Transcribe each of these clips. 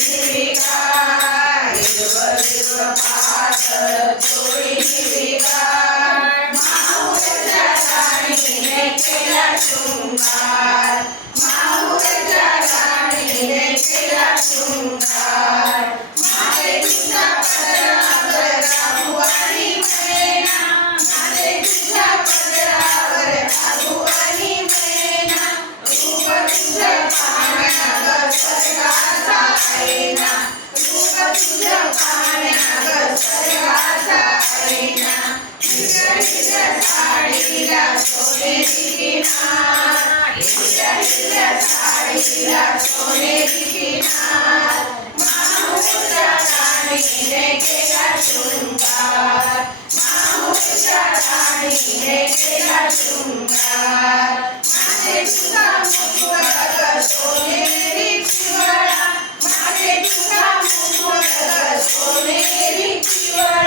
हिरवीगार, हिरवं हिरवं पाखर चोळी हिरवीगार, माहुरच्या राणीने केला शृंगार, माहुरच्या राणीने केला शृंगार. माझे तुझ्या पदरावर राहू आणि मैना, माझे तुझ्या पदरावर राहू आणि मैना, रूप तुझं पाहण्यागं स्वर्गाचा आईना, रूप तुझं पाहण्यागं स्वर्गाचा आईना. हिरव्या हिरव्या साडीला सोनेरी किनार, हिरव्या हिरव्या साडीला सोनेरी किनार, माहुरच्या राणीने केला शृंगार, माहुरच्या राणीने केला शृंगार. माझे तुझा मुखवट गं सोनेरी चिवळा, माझे तुझा मुखवट गं सोनेरी चिवळा,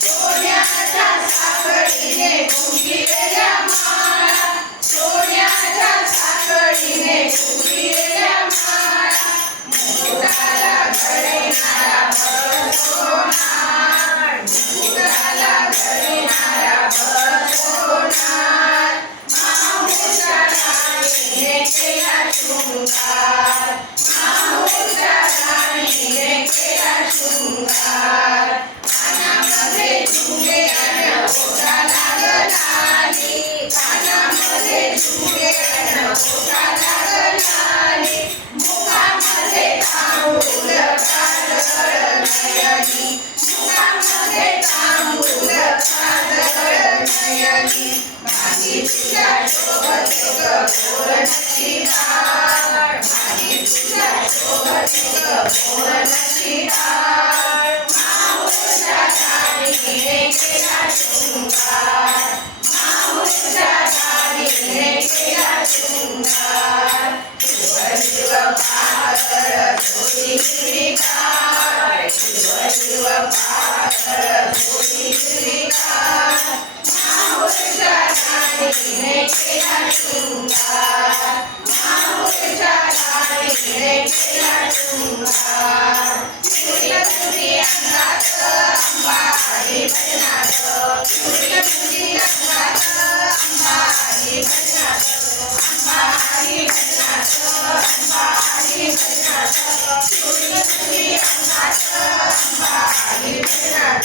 सोन्याच्या साखळीने गुंफिलेल्या माळा, सोन्याच्या साखळीने गुंफिलेल्या माळा. मुकुटाला घडणारा भर सोनार, मुकुटाला घडणारा भर सोनार, माहुरच्या राणीने केला शृंगार, माहुरच्या राणीने केला शृंगार. कानामध्ये झुमके अन ओठाला गं लाली, कानामध्ये झुमके अन ओठाला गं लाली, मुखामध्ये तांबूल काजळ नयनी, मुखामध्ये तांबूल काजळ नयनी. माझी तुझ्या शोभते गं गोर नक्षीदार, माझी तुझ्या शोभते गं गोर नक्षीदार, माहुरच्या राणीने केला शृंगार, माहुरच्या राणीने केला शृंगार. हिरवं हिरवं पाखर चोळी हिरवीगार, हिरवं हिरवं पाखर चोळी हिरवीगार, माहुरच्या राणीने केला शृंगार, माहुरच्या राणीने केला शृंगार. फुल तुझी अंगात अंबा आली भजनात, फुल तुझी अंगात अंबा आली भजनात, अंबा आली भजनात, अंबा आली भजनात, फुल तुझी अंगात अंबा आली भजनात.